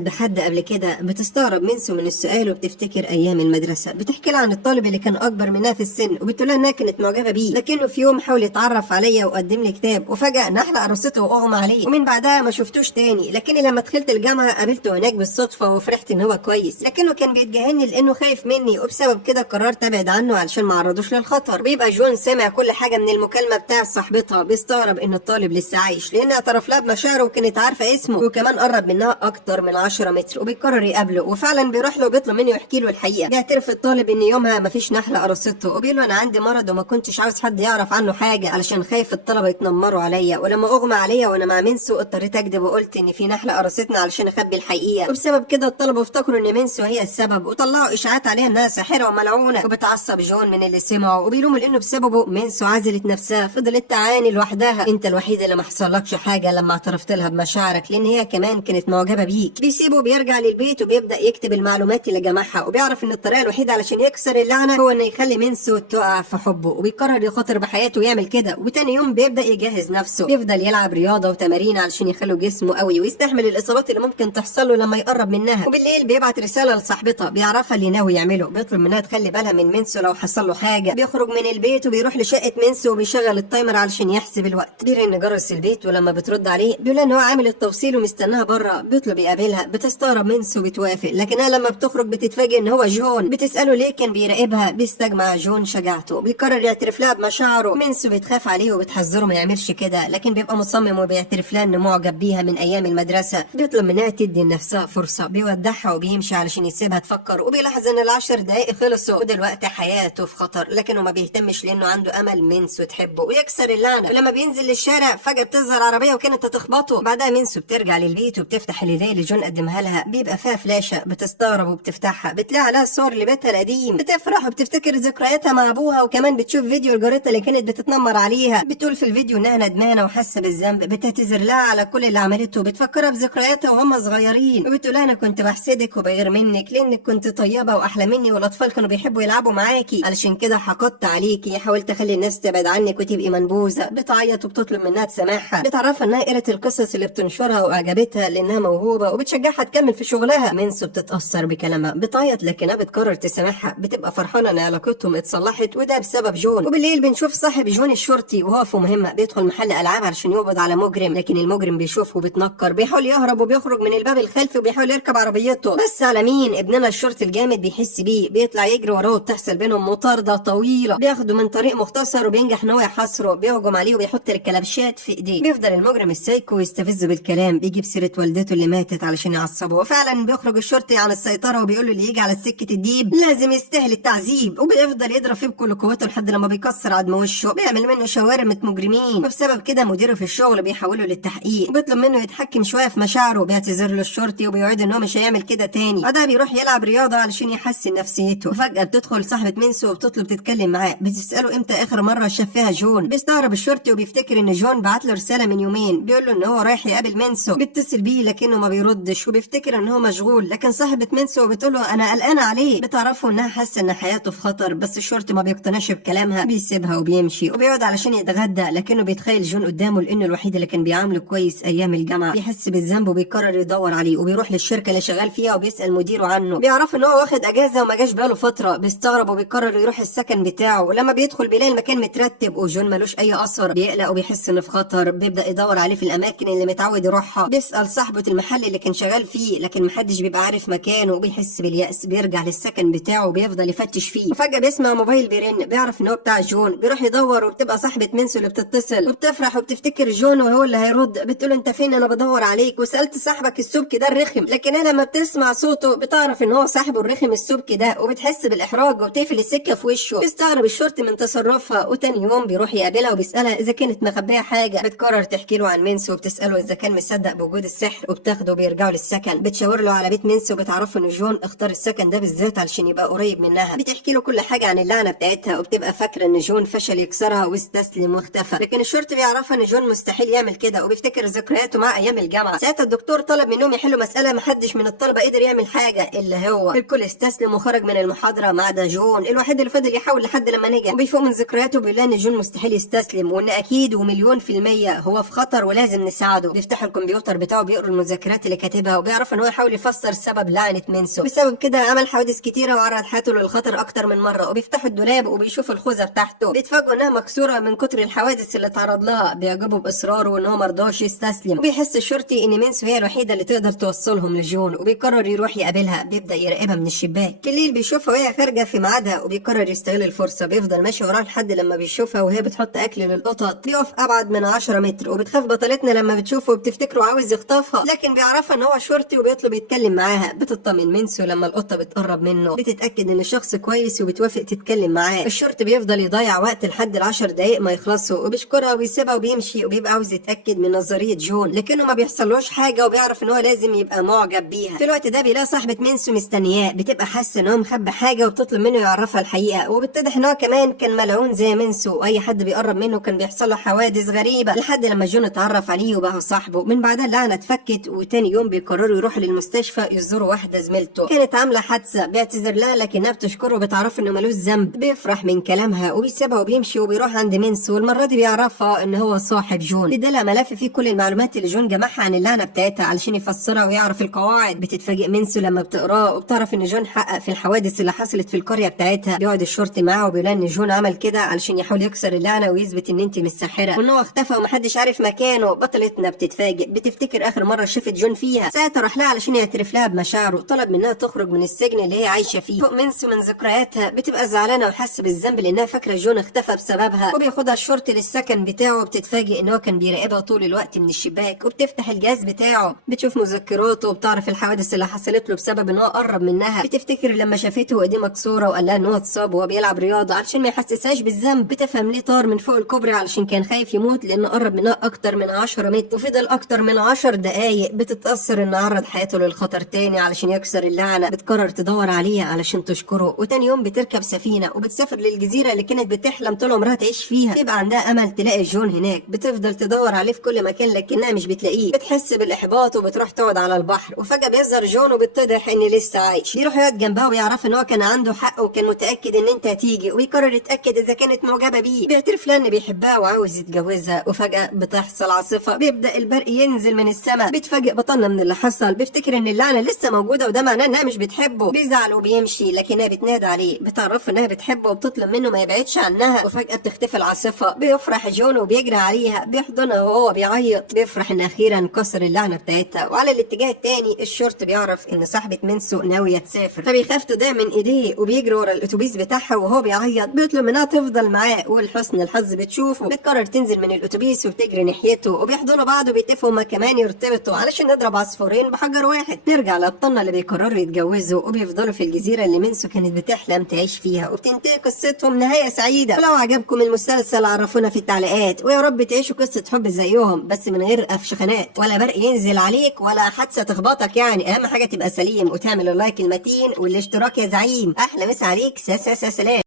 بحد قبل كده. بتستغرب منسو من السؤال وبتفتكر ايام المدرسه. بتحكي لها عن الطالب اللي كان اكبر منها في السن وبتقول لها انها كانت معجبه بيه، لكنه في يوم حاول يتعرف عليا وقدم لي كتاب وفجاه نحله قرصته واغمى عليه، ومن بعدها ما شفتوش تاني. لكني لما دخلت الجامعه قابلته هناك بالصدفه وفرحت ان هو كويس، لكنه كان بيتجاهلني لانه خايف مني، وبسبب كده قررت ابعد عنه علشان ما اعرضوش للخطر. بيبقى جون سامع كل حاجه من المكالمه بتاع صاحبتها، بيستغرب ان الطالب لسه عايش لانها اعترف لها بمشاعره وكانت عارفه اسمه، وكمان قرب منها اكتر من 10 متر، وبيقرر يقابله وفعلا بيروح له وبيطلب منه يحكي له الحقيقه. بيعترف الطالب ان يومها مفيش نحله قرصته، وبيقول له انا عندي مرض وما كنتش عاوز حد يعرف عنه حاجه علشان خايف الطلبه يتنمروا عليا، ولما اغمى عليا وانا مع منسو اضطريت اكذب وقلت ان في نحله قرصتنا علشان اخبي الحقيقه، وبسبب كده الطلبه افتكروا ان منسو هي السبب وطلعوا اشاعات عليها انها ساحره وملعونه. وبتعصب جون من اللي سمعوا وبيلوموا لانه بسببه منسو عزلت نفسها، فضلت تعاني لوحدها. انت الوحيد اللي ما حصلكش حاجه لما اعترفت لها بمشاعرك، لان هي كمان كانت معجبه بيك. بيسيبه وبيرجع للبيت وبيبدا يكتب المعلومات اللي جمعها، وبيعرف ان الطريقه الوحيده علشان يكسر اللعنه هو انه يخلي منسو تقع في حبه، وبيقرر يخاطر بحياته ويعمل كده. وتاني يوم بيبدا يجهز نفسه، بيفضل يلعب رياضه وتمارين علشان يخلوا جسمه قوي ويستحمل الاصابات اللي ممكن تحصل له لما يقرب منها. وبالليل بيبعت رساله لصاحبتها بيعرفها اللي ناوي يعمله، بيطلب منها تخلي بالها من منسو لو حصل له حاجه. بيخرج من البيت وبيروح لشقه منسو وبيشغل التايمر علشان يحسب الوقت. بيرن جرس البيت ولما بترد عليه بيقول ان هو عامل التوصيل ومستناها بره. بيطلب يقابلها، بتستغرب منسو بتوافق، لكنها لما بتخرج بتتفاجئ ان هو جون. بتساله ليه كان بيراقبها، بيستجمع جون شجاعته، بيقرر يعترف لها بمشاعره. منسو بتخاف عليه وبتحذره ما يعملش كده، لكن بيبقى مصمم وبيعترف لها انه معجب بيها من ايام المدرسه. بيطلب منها تدي لنفسها فرصه، بيودعها وبيمشي علشان يسيبها تفكر، وبيلاحظ ان ال10 دقايق خلصوا ودلوقتي حياته في خطر، لكنه ما بيهتمش لانه عنده امل منسو تحبه ويكسر اللعنه. ولما بينزل للشارع فجاه بتظهر عربيه وكانت هتخبطه. بعدها منسو بترجع للبيت وبتفتح الهديه اللي جون قدمها لها، بيبقى فيها فلاشه. بتستغرب وبتفتحها، بتلاقي عليها صور لبيتها القديم. بتفرح وبتفتكر ذكرياتها مع ابوها، وكمان بتشوف فيديو الجارتها اللي كانت بتتنمر عليها. بتقول في الفيديو انها ندمانه وحاسه بالذنب، بتعتذر لها على كل اللي عملته، بتفكرها بذكرياتها وهم صغيرين، وبتقول انا كنت بحسدك وبغير منك لانك كنت طيبه واحلى مني، والاطفال كانوا بيحبوا يلعبوا معاكي علشان كده حقدت عليكي، حاولت اخلي الناس تبعد عنك وتبقي منبوذه. بتعيط وبتطلب منها تسامحها، بتعرفها انها قرت القصص اللي بتنشرها واعجبتها لانها موهوبه، وبتشجعها تكمل في شغلها. منسو بتتاثر بكلامها، بتعيط لكنها بتقرر تسامحها. بتبقى فرحانه ان علاقتهم اتصلحت وده بسبب جون. وبالليل بنشوف صاحب جون الشرطي وهو في مهمه، بيدخل محل العاب علشان يقبض على مجرم، لكن المجرم بيشوفه وبيتنكر، بيحاول يهرب وبيخرج من الباب الخلفي وبيحاول يركب عربيته. بس على مين؟ ابننا الشرطي الجامد بيحس بيه، بيطلع يجري وراه وبتحصل بينهم مطارده طويله. بياخده من طريق مختصر وبينجح ان هو يحاصره، بيهجم عليه وبيحط الكلبشات في ايديه. بيفضل المجرم السايكو يستفزه بالكلام، بيجيب سيره والدته اللي ماتت علشان يعصبه، وفعلا بيخرج الشرطي عن السيطره وبيقول له اللي يجي على سكه الديب لازم يستاهل التعذيب. وبيفضل يضرب فيه بكل قوته لحد لما بيكسر عظم وشه، بيعمل منه شاورمه مجرمين، وبسبب كده مديره في الشغل بيحوله للتحقيق، وبيطلب منه يتحكم شويه في مشاعره. بيعتذر له الشرطي وبيوعد ان هو مش هيعمل كده تاني. بعدها بيروح يلعب رياضه علشان يحسن نفسيته. وفجاه بتدخل صاحبه منسو وبتطلب تتكلم معاه، بتساله امتى اخر مره شاف فيها جون. بيستغرب الشرطي وبيفتكر ان جون بعت له رساله من يومين بيقول له ان هو رايح يقابل منسو. بيتصل بيه لكنه ما بيردش، وبيفتكر ان هو مشغول، لكن صاحبه منسو بتقول له انا قلقانه عليه. بتعرفوا انها حاسه ان حياته في خطر، بس الشرطي ما بيقتنعش بكلامها، بيسيبها وبيمشي وبيقعد علشان يتغدى، لكنه بيتخيل جون قدامه لانه الوحيد اللي كان بيعامله كويس ايام الجامعه. بيحس بالذنب وبيقرر يدور عليه، وبيروح للشركه اللي شغال فيها وبيسال مديره عنه. بيعرف ان هو واخد اجازه وما جاش بقاله فتره. بيستغرب وبيقرر يروح السكن بتاعه، ولما بيدخل بيلاقي المكان مترتب وجون ملوش اي اثر. بيقلق وبيحس انه في خطر، بيبدا يدور عليه في الاماكن اللي متعود يروحها. بيسال صاحبه المحل اللي كان شغال فيه لكن محدش بيبقى عارف مكانه، وبيحس باليأس. بيرجع للسكن بتاعه وبيفضل يفتش فيه، وفجاه بيسمع موبايل بيرن، بيعرف ان هو بتاع جون. بيروح يدور وبتبقى صاحبه منسو اللي بتتصل، وبتفرح وبتفتكر جون وهو اللي هيرد. بتقول انت فين؟ انا بدور عليك وسالت صاحبك السبك ده الرخم. لكن انا لما بتسمع صوته بتعرف ان هو صاحبه الرخم السبك ده، وبتحس بالاحراج وبتقفل السكه في وشه. بيستغرب الشرطي من تصرفها، وتاني يوم بيروح يقابلها وبيسالها اذا كانت مخبيه حاجه. بتقرر تحكي له عن منسو وبتساله اذا كان مصدق بوجود السحر، وبتاخده وبيرجعوا للسكن. بتشاور له على بيت منسو، بتعرفه ان جون اختار السكن ده بالذات علشان يبقى قريب منها. بتحكي له كل حاجه عن اللعنه بتاعتها، وبتبقى فاكره ان جون فشل يكسرها واستسلم واختفى، لكن الشرطي بيعرفها ان جون مستحيل يعمل كده، وبيفتكر ذكرياته مع ايام الجامعه. ساعتها الدكتور طلب منهم يحلوا مساله محدش من الطلبه قدر يعمل حاجه الا هو. الكل استسلم وخرج من المحاضره ما عدا جون الوحيد اللي فضل يحاول لحد لما نجح، وبيفوق من ذكرياته بيلاقي ان جون مستحيل يستسلم وان اكيد ومليون في المية هو في خطر ولازم نساعده. بيفتح الكمبيوتر بتاعه بيقرا المذكرات اللي كاتبها وبيعرف ان هو يحاول يفسر سبب لعنة مينسو. بسبب كده عمل حوادث كتيرة وعرض حياته للخطر اكتر من مرة. وبيفتحوا الدولاب وبيشوف الخوذة بتاعته، بيتفاجئوا انها مكسورة من كتر الحوادث اللي اتعرض لها. بيعجبوا باصراره وان هو مرضاش يستسلم. وبيحس الشرطي ان مينسو هي الوحيدة اللي تقدر توصلهم لجون وبيقرر يروح يقابلها. بيبدأ يراقبها من الشباك. بالليل بيشوفها وهي خارجة في ميعادها وبيقرر يستغل الفرصة. بيفضل ماشي وراها لحد لما بيشوفها وهي بتحط اكل للقطط. بيقف ابعد من 10 متر وبتخاف بطلتنا لما بتشوفه وبتفتكره عاوز يخطفها، لكن بيعرفها ان هو شرطي وبيطلب يتكلم معاها. بتطمن مينسو لما القطة بتقرب منه، بتتأكد ان الشخص كويس وبتوافق تتكلم معاه. الشرطي بيفضل يضيع وقت لحد ال10 دقايق ما يخلصوا وبيشكرها وبيسيبها وبيمشي. وبيبقى عاوز يتأكد من نظرية جون لكنه ما بيحصلوش حاجة وبيعرف ان هو لازم يبقى معجب بيها. في الوقت ده بيلاقي صاحبة مينسو مستنياه، بتبقى حاسة ان هو مخبي حاجة وبتطلب منه يعرفها الحقيقة. وبتتضح ان هو كمان كان ملعون زي مينسو واي حد بيقرب منه كان بيحصل له حوادث غريبة، لحد لما جون اتعرف عليه وبقى صاحبه. من بعدها اللعنة اتفكت وتاني يوم بيقرروا يروحوا للمستشفى يزوروا واحدة زميلته كانت عاملة حادثة. بيعتذر لها لكنها بتشكره وبتعرف انه ملوش ذنب. بيفرح من كلامها وبيسيبها وبيمشي وبيروح عند مينسو. والمرة دي بيعرفها ان هو صاحب جون. بيدلها ملف فيه كل المعلومات اللي جون جمعها عن اللعنة بتاعتها علشان يفسرها ويعرف القواعد. بتتفاجئ مينسو لما بتقراه وبتعرف ان جون حقق في الحوادث اللي حصلت في القرية بتاعتها. بيقعد الشرطي معاه وبيقول ان جون عمل كده علشان يحاول يكسر اللعنة ويثبت ان انت مش ساحرة وان هو اختفى ومحدش عارف مكانه. بطلتنا بتتفاجئ، بتفتكر اخر مرة شافت جون فيها ساعتها راح لها علشان يعترف لها بمشاعره. طلب منها تخرج من السجن اللي هي عايشة فيه. فوق مينسو من ذكرياتها بتبقى زعلانة وحاسة بالذنب لانها فاكرة جون اختفى بسببها. وبياخدها الشرطي للسكن بتاعه. بتتفاجئ ان هو كان بيراقبها طول الوقت من الشباك. وبتفتح الجهاز بتاعه بتشوف مذكراته وبتعرف الحوادث اللي حصلت له بسبب ان هو قرب منها. بتفتكر لما شافته وايديه مكسورة وقال لها ان هو اتصاب وهو بيلعب رياضة علشان ما يحسسهاش بالذنب. بتفهم ليه طار من فوق الكوبري علشان كان خايف يموت لانه قرب منها اكتر من 10 متر وفضل اكتر من 10 دقايق. بتتأثر ان عرض حياته للخطر تاني علشان يكسر اللعنة. بتقرر تدور عليه علشان تشكره. وتاني يوم بتركب سفينة وبتسافر للجزيرة اللي كانت بتحلم طول عمرها تعيش فيها. يبقى عندها امل تلاقي جون هناك. بتفضل تدور عليه في كل مكان لكنها مش بتلاقيه. بتحس بالاحباط وبتروح تقعد على البحر. وفجأة بيظهر جون وبتتضح ان لسه عايش. بيروح يقعد جنبها ويعرف ان هو كان عنده حق وكان متأكد ان انت هتيجي. ويقرر يتأكد اذا كانت معجبة بيه. بيعترف لها ان بيحبها وعاوز يتجوزها. وفجأة بتحصل عاصفة. بيبدأ البرق ينزل من السماء. بيتفاجئ بطلنا من اللي حصل. بيفتكر ان اللعنة لسه موجودة وده معناه انها مش بتحبه. بيزعل وبيمشي لكنها بتنادى عليه. بتعرف انها بتحبه وبتطلب منه ما يبعدش عنها. وفجأة بتختفي العاصفة. بيفرح جون وبيجري عليها بيحضنها وهو بيعيط. بيفرح ان اخيرا كسر اللعنة بتاعتها. وعلى الاتجاه التاني الشرطي بيعرف ان صاحبة مينسو ناوية تسافر فبيخاف تضيع من ايديه وبيجري ورا الاتوبيس بتاعها وهو بيعيط. بيطلب منها تفضل معاه ولحسن الحظ بتشوفه. بتقرر تنزل من الاتوبيس وبتجري ناحيته وبيحضنوا بعض وبيتفقوا هما كمان يرتبطوا علشان نضرب عصفورين بحجر واحد. نرجع لابطالنا اللي بيقرروا يتجوزوا وبيفضلوا في الجزيرة اللي مينسو كانت بتحلم تعيش فيها. وبتنتهي قصتهم نهاية سعيدة. ولو عجبكم المسلسل عرفونا في التعليقات ويا رب تعيشوا قصة حب زيهم بس من غير افشخانات ولا برق ينزل عليك ولا حادثة تخبطك. يعني اهم حاجة تبقى سليم وتعمل اللايك المتين والاشتراك يا زعيم. احلى مسا عليك. سلام.